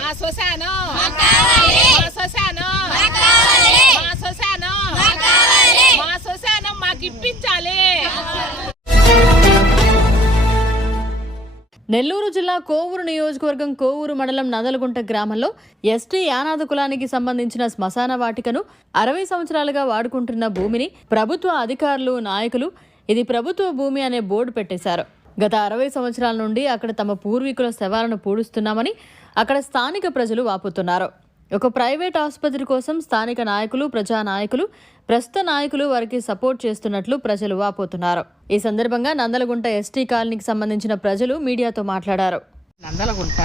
మా శ్మశానం మాకు ఇప్పించాలి. నెల్లూరు జిల్లా కోవూరు నియోజకవర్గం కోవూరు మండలం నందలగుంట గ్రామంలో ఎస్టీ యానాద కులానికి సంబంధించిన శ్మశాన వాటికను 60 సంవత్సరాలుగా వాడుకుంటున్న భూమిని ప్రభుత్వ అధికారులు, నాయకులు ఇది ప్రభుత్వ భూమి అనే బోర్డు పెట్టేశారు. గత 60 సంవత్సరాల నుండి అక్కడ తమ పూర్వీకుల శవాలను పూడుస్తున్నామని అక్కడ స్థానిక ప్రజలు వాపోతున్నారు. ఒక ప్రైవేట్ ఆసుపత్రి కోసం స్థానిక నాయకులు, ప్రజానాయకులు, ప్రస్తుత నాయకులు వారికి సపోర్ట్ చేస్తున్నట్లు ప్రజలు వాపోతున్నారు. ఈ సందర్భంగా నందలగుంట ఎస్టీ కాలనీకి సంబంధించిన ప్రజలు మీడియాతో మాట్లాడారు. నందలగుంట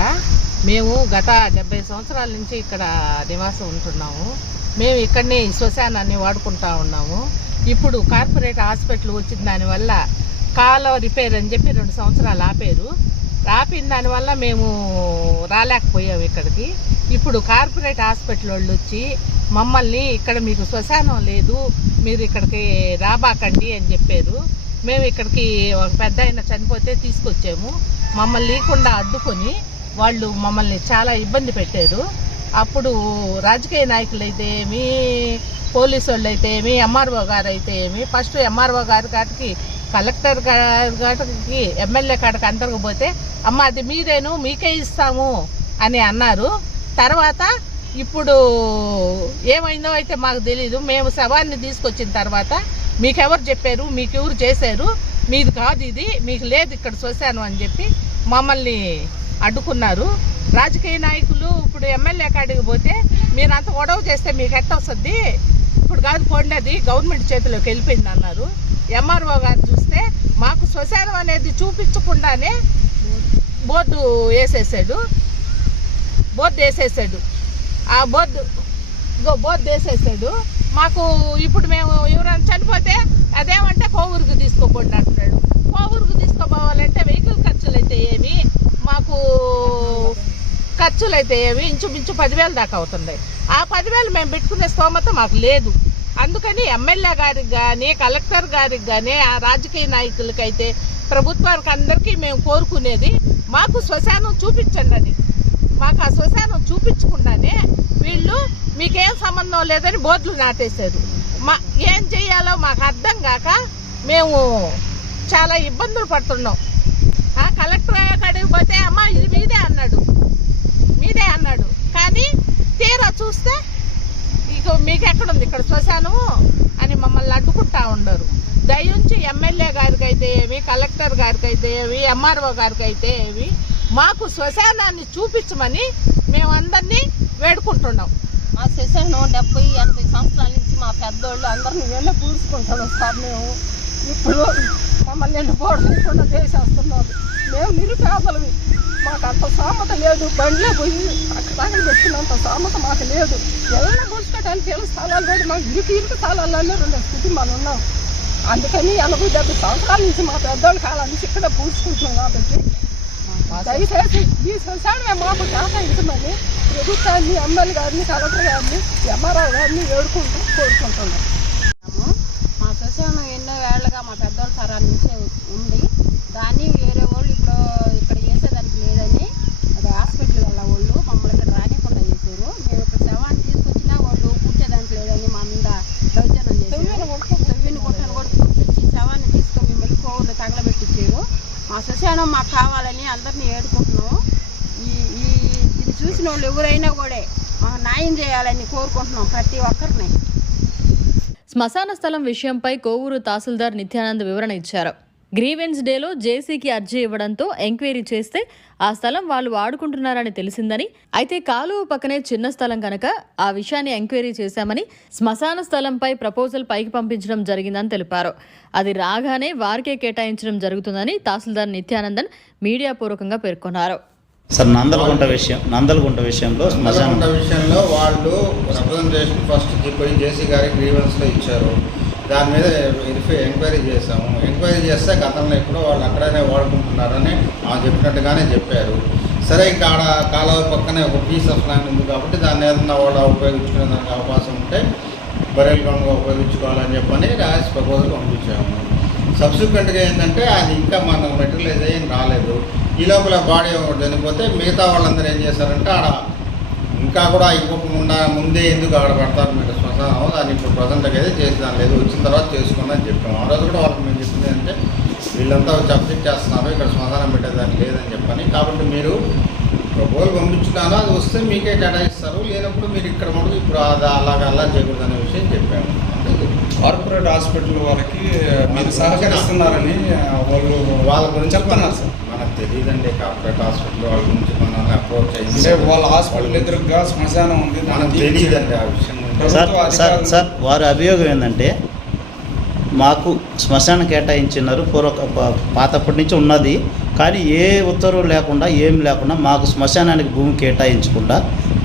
మేము గత 70 సంవత్సరాల నుంచి ఇక్కడ నివాసం ఉంటున్నాము. మేము ఇక్కడనే శ్మశానాన్ని వాడుకుంటా ఉన్నాము. ఇప్పుడు కార్పొరేట్ హాస్పిటల్ వచ్చిన దానివల్ల కాలువ రిపేర్ అని చెప్పి 2 సంవత్సరాలు ఆపిన దానివల్ల మేము రాలేకపోయాము ఇక్కడికి. ఇప్పుడు కార్పొరేట్ హాస్పిటల్ వాళ్ళు వచ్చి మమ్మల్ని ఇక్కడ మీకు శ్మశానం లేదు, మీరు ఇక్కడికి రాబాకండి అని చెప్పారు. మేము ఇక్కడికి ఒక పెద్ద ఆయన చనిపోతే తీసుకొచ్చాము. మమ్మల్ని లేకుండా అడ్డుకొని వాళ్ళు మమ్మల్ని చాలా ఇబ్బంది పెట్టారు. అప్పుడు రాజకీయ నాయకులు అయితే ఏమి, పోలీసు వాళ్ళు అయితే ఏమి, ఎంఆర్ఓ గారు అయితే ఏమి, ఫస్ట్ ఎంఆర్ఓ గారి కాటికి, కలెక్టర్ గారికి, ఎమ్మెల్యే కాడికి అందరికి పోతే అమ్మ అది మీరేను, మీకే ఇస్తాము అని అన్నారు. తర్వాత ఇప్పుడు ఏమైందో అయితే మాకు తెలీదు. మేము శవాన్ని తీసుకొచ్చిన తర్వాత మీకెవరు చెప్పారు, మీకెవరు చేశారు, మీది కాదు ఇది, మీకు లేదు ఇక్కడ శ్మశానం అని చెప్పి మమ్మల్ని అడ్డుకున్నారు. రాజకీయ నాయకులు ఇప్పుడు ఎమ్మెల్యే కాడికి పోతే మీరు అంత గొడవ చేస్తే మీకు ఎట్ట వస్తుంది, ఇప్పుడు కాదు పోండి, అది గవర్నమెంట్ చేతిలోకి వెళ్ళిపోయింది అన్నారు. ఎంఆర్ఓ గారు చూస్తే మాకు శ్మశానం అనేది చూపించకుండానే బోర్డు వేసేసాడు. ఆ బోర్డు వేసేసాడు. మాకు ఇప్పుడు మేము ఎవరైనా చనిపోతే అదేమంటే కోవూరుకు తీసుకోపోండి అంటున్నాడు. కోవూరుకు తీసుకోపోవాలంటే వెహికల్ ఖర్చులు అయితే ఏమి, మాకు ఖర్చులు అయితే ఏమి ఇంచుమించు 10,000 దాకా అవుతున్నాయి. ఆ 10,000 మేము పెట్టుకునే స్తోమత మాకు లేదు. అందుకని ఎమ్మెల్యే గారికి కానీ, కలెక్టర్ గారికి కానీ, ఆ రాజకీయ నాయకులకైతే, ప్రభుత్వానికి అందరికీ మేము కోరుకునేది మాకు శ్మశానం చూపించండి అని. మాకు ఆ శ్మశానం చూపించకుండానే వీళ్ళు మీకేం సంబంధం లేదని బోర్డులు నాటేశారు. ఏం చెయ్యాలో మాకు అర్థం కాక మేము చాలా ఇబ్బందులు పడుతున్నాం. కలెక్టర్ కాడికి పోతే అమ్మ ఇది మీదే అన్నాడు. కానీ తీరా చూస్తే ఇక మీకు ఎక్కడుంది ఇక్కడ శ్మశానము అని మమ్మల్ని అడ్డుకుంటా ఉండరు. దయించి ఎమ్మెల్యే గారికి అయితే ఏమి, కలెక్టర్ గారికి అయితే ఏమి, ఎంఆర్ఓ గారికి అయితే ఏమి మాకు శ్మశానాన్ని చూపించమని మేమందరినీ వేడుకుంటున్నాం. మా శ్మశానం 70-80 సంవత్సరాల నుంచి మా పెద్దోళ్ళు అందరినీ వెళ్ళ పూడ్చుకుంటున్నాం సార్. మేము ఇప్పుడు మమ్మల్ని ఎండిపోవకుండా చేసేస్తున్నాం. మేము నిరుపేదలవి, మాకు అంత సామత లేదు. బండ్లే పోయి అక్కడ పెట్టినంత సామత మాకు లేదు. ఎవరైనా పూడ్చుకోవడానికి ఏళ్ళ స్థలాలు లేదు. మాకు ఇరుకు స్థలాలన్నీ 2 కుటుంబాలు ఉన్నాం. అందుకని 80-70 సంవత్సరాల నుంచి మా పెద్దోళ్ళ కాలం నుంచి ఇక్కడ పూడ్చుకుంటున్నాం. కాబట్టి దయచేసి ఈ శ్మశానమే మాకు కేటాయించమని ప్రభుత్వాన్ని, ఎమ్మెల్యే గారిని, కలెక్టర్ గారిని, ఎంఆర్ఓ గారిని కోరుకుంటున్నాం. మా శ్మశానం ఎన్నో ఏళ్ళగా మా పెద్దోళ్ళ తరాల నుంచే ఉంది. దాన్ని వేరే వాళ్ళు ఇప్పుడు ఇక్కడ చేసేదానికి లేదని అది హాస్పిటల్ వల్ల వాళ్ళు మమ్మల్ని ఇక్కడ రానికుండా చేశారు. మేము ఇక్కడ శవాన్ని తీసుకొచ్చినా వాళ్ళు కూర్చేదానికి లేదని మా మీద దౌర్జన్యం చేశారు. తవ్విని కొట్టను కూడా కూర్చొచ్చి శవాన్ని తీసుకొని మిమ్మల్ని కోవులు తగలబెట్టించారు. మా శ్మశానం మాకు కావాలని అందరినీ ఏడుకుంటున్నాం. ఇది చూసిన వాళ్ళు ఎవరైనా కూడా మాకు న్యాయం చేయాలని కోరుకుంటున్నాం ప్రతి ఒక్కరిని. శ్మశాన స్థలం విషయంపై కోవూరు తహసీల్దార్ నిత్యానంద్ వివరణ ఇచ్చారు. గ్రీవెన్స్ డేలో జేసీకి అర్జీ ఇవ్వడంతో ఎంక్వైరీ చేస్తే ఆ స్థలం వాళ్ళు వాడుకుంటున్నారని తెలిసిందని, అయితే కాలువ పక్కనే చిన్న స్థలం కనుక ఆ విషయాన్ని ఎంక్వైరీ చేశామని, శ్మశాన స్థలంపై ప్రపోజల్ పైకి పంపించడం జరిగిందని తెలిపారు. అది రాగానే వారికే కేటాయించడం జరుగుతుందని తహసీల్దార్ నిత్యానందన్ మీడియా పూర్వకంగా పేర్కొన్నారు. సార్ నందలగుంట విషయంలో వాళ్ళు రిప్రజెంటేషన్ ఫస్ట్ పోయి జేసీ గారికి గ్రీవెన్స్లో ఇచ్చారు. దాని మీద ఎంక్వైరీ చేశాము. ఎంక్వైరీ చేస్తే గతంలో ఎప్పుడో వాళ్ళు అక్కడనే వాడుకుంటున్నారని చెప్పినట్టుగానే చెప్పారు. సరే ఇంకా ఆడ కాలువ పక్కనే ఒక పీస్ ఆఫ్ ల్యాండ్ ఉంది కాబట్టి దాన్ని ఏదన్నా వాళ్ళు ఉపయోగించుకునే దానికి అవకాశం ఉంటే బరియల్ గ్రౌండ్గా ఉపయోగించుకోవాలని చెప్పని రాసి ప్రపోజల్ పంపించాము. సబ్సిక్వెంట్గా ఏంటంటే అది ఇంకా మనకు మెటీరియలైజ్ అయ్యి రాలేదు. ఈ లోపల బాడీ ఒకటి చనిపోతే మిగతా వాళ్ళందరూ ఏం చేశారంటే ఆడ ఇంకా కూడా ఇవ్వకుండా ముందే ఎందుకు ఆడ పడతారు మీరు శ్మశానం, దాన్ని ఇప్పుడు ప్రజెంట్గా అయితే చేసేదాన్ని లేదు, వచ్చిన తర్వాత చేసుకోండి అని చెప్పాము. ఆ రోజు కూడా వాళ్ళకి మేము చెప్పింది అంటే వీళ్ళంతా సబ్జెక్ట్ చేస్తున్నారు, ఇక్కడ శ్మశానం పెట్టేదాన్ని లేదని చెప్పని. కాబట్టి మీరు ప్రపోజల్ పంపించినాను, అది వస్తే మీకే కేటాయిస్తారు, లేనప్పుడు మీరు ఇక్కడ మటుకు ఇప్పుడు అది అలా చేయకూడదు అనే విషయం చెప్పాము. కార్పొరేట్ హాస్పిటల్ వారికి మీరు సహకరిస్తున్నారని వాళ్ళ గురించి చెప్తున్నారు సార్. మనకు తెలియదండి కార్పొరేట్ హాస్పిటల్ వాళ్ళ గురించి మనం అప్రోచ్ అంటే అయ్యి వాళ్ళ హాస్పిటల్ ఎదురుగా శ్మశానం ఉంది, మనకు తెలియదండి ఆ విషయం. సార్ వారి అభియోగం ఏంటంటే మాకు శ్మశానం కేటాయించినారు, పాతప్పటి నుంచి ఉన్నది, కానీ ఏ ఉత్తర్వు లేకుండా ఏం లేకుండా మాకు శ్మశానానికి భూమి కేటాయించకుండా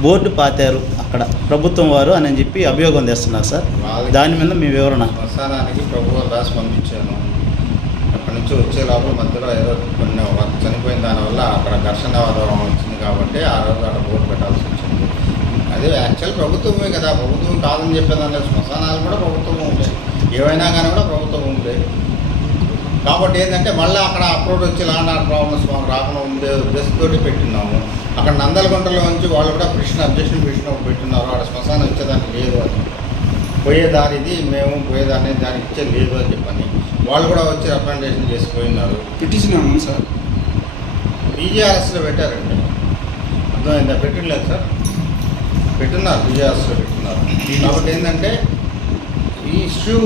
బోర్డు పాతారు అక్కడ ప్రభుత్వం వారు అని చెప్పి అభియోగం తెస్తున్నారు సార్. దాని మీద మీ వివరణ. శ్మశానానికి ప్రపోజల్ రాసి పంపించాను. అక్కడి నుంచి వచ్చే లోపల మధ్యలో ఏదో కొన్ని చనిపోయిన దానివల్ల అక్కడ ఘర్షణ వాతావరణం వచ్చింది కాబట్టి ఆ రోజు అక్కడ బోర్డు పెట్టాల్సి వచ్చింది. అదే యాక్చువల్ ప్రభుత్వమే కదా, ప్రభుత్వం కాదని చెప్పేదాన్ని శ్మశానాలు కూడా ప్రభుత్వం ఉంటాయి, ఏవైనా కానీ కూడా ప్రభుత్వం ఉంటాయి. కాబట్టి ఏంటంటే మళ్ళీ అక్కడ అప్రోడ్ వచ్చి ల్యాండ్ ఆర్డర్ ప్రాబ్లమ్స్ మాకు రాకుండా ఉండే ఉద్దేశంతో పెట్టినాము. అక్కడ నందలగుంటలో నుంచి వాళ్ళు కూడా అబ్జెక్షన్ పిటిషన్ పెట్టినారు, అక్కడ శ్మశానం ఇచ్చేదానికి లేదు అని, పోయేదారిది మేము పోయేదాన్ని దానికి ఇచ్చే లేదు అని చెప్పని వాళ్ళు కూడా వచ్చి రిప్రజెంటేషన్ చేసిపోయినారు. పిటిషన్ ఏమన్నా సార్ పీజీఆర్ఎస్లో పెట్టారండి, అర్థమైందా? పెట్టలేదు సార్, పెట్టున్నారు, పీజీఆర్ఎస్లో పెట్టున్నారు. కాబట్టి ఏంటంటే ఈ ఇష్యూ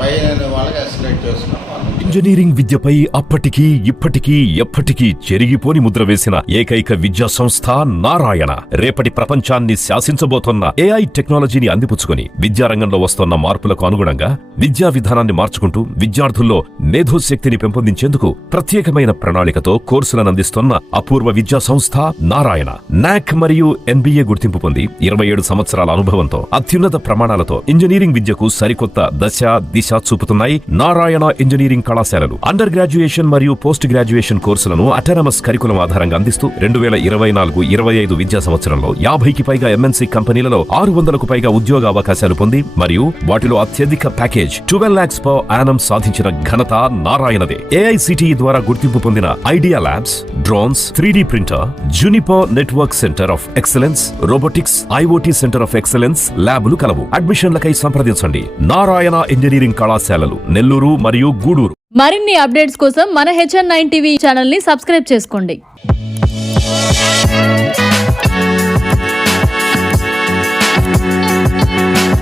పైన వాళ్ళకి ఎస్కలేట్ చేస్తున్నాం. ఇంజనీరింగ్ విద్యపై అప్పటికీ ఇప్పటికీ ఎప్పటికీ చెరిగిపోని ముద్ర వేసిన ఏకైక విద్యా సంస్థ నారాయణ రేపటి ప్రపంచాన్ని శాసించబోతోన్న AI టెక్నాలజీని అందిపుచ్చుకొని విద్యారంగంలో వస్తోన్న మార్పులకు అనుగుణంగా విద్యా విధానాన్ని మార్చుకుంటూ విద్యార్థుల్లో మేధోశక్తిని పెంపొందించేందుకు ప్రత్యేకమైన ప్రణాళికతో కోర్సులను అందిస్తోన్న అపూర్వ విద్యా సంస్థ నారాయణ. NAC మరియు NBA గుర్తింపు పొంది 27 సంవత్సరాల అనుభవంతో అత్యున్నత ప్రమాణాలతో ఇంజనీరింగ్ విద్యకు సరికొత్త దశ దిశ చూపుతున్నాయి నారాయణ ఇంజనీరింగ్ కళాశాలలు. అండర్ గ్రాడ్యుయేషన్ మరియు పోస్ట్ గ్రాడ్యుయేషన్ కోర్సులను అటానమస్ కరికులం ఆధారంగా అందిస్తూ 2024-25 విద్యా సంవత్సరంలో 50కి పైగా MNC కంపెనీలలో 600కు పైగా ఉద్యోగ అవకాశాలు పొంది మరియు వాటిలో అత్యధిక ప్యాకేజ్ 12 lakhs per annum సాధించిన ఘనత నారాయణదే. AICTE ద్వారా గుర్తింపు పొందిన idea labs, drones, 3D printer, Juniper network centre of excellence, robotics, IoT centre of excellence ల్యాబులు కలవు. అడ్మిషన్లకై సంప్రదించండి. నారాయణ ఇంజనీరింగ్ కళాశాలలు, నెల్లూరు మరియు గూడూరు. మరిన్ని అప్డేట్స్ కోసం మన HN9 TV ఛానల్ ని సబ్స్క్రైబ్ చేసుకోండి.